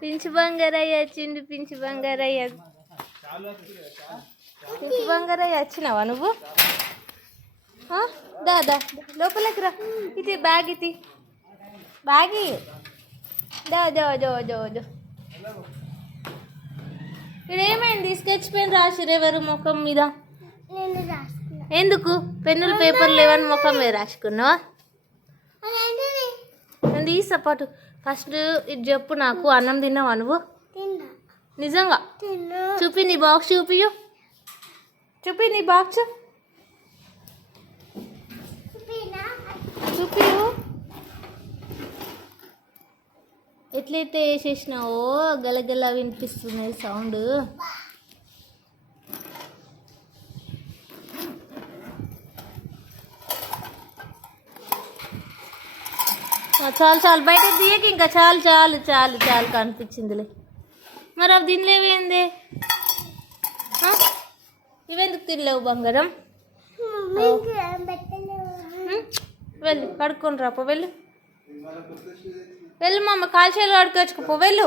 పించి బంగారయ్య వచ్చిండు. పించి బంగారయ్య వచ్చినావా నువ్వు? దాదా లోపలికి రా. ఇది బ్యాగ్ ఇది బ్యాగ్ దో దో దో దో దో. ఇక్కడ ఏమైంది? స్కెచ్ పెన్ రాసిరెవరు ముఖం మీద? ఎందుకు? పెన్నులు పేపర్లు లేవని ముఖం మీద రాసుకున్నావా? నేను తీస్తా పాటు. ఫస్ట్ ఇది చెప్పు నాకు, అన్నం తిన్నావా నువ్వు? నిజంగా చూపి నీ బాక్స్, చూపియు చూపి నీ బాక్స్ చూపియు. ఎట్లయితే వేసేసినావో గలగల వినిపిస్తుంది సౌండ్. చాలు చాలు, బయట తీయకి ఇంకా చాలు చాలు చాలు చాలు కనిపించిందిలే. మరి అవి తినలేవేంది? ఇవెందుకు తినలేవు బంగారం? వెళ్ళు కడుక్కొని రాపో, వెళ్ళు వెళ్ళు. మా అమ్మ కాల్చేలు కడుక్కొచ్చుకోపో, వెళ్ళు.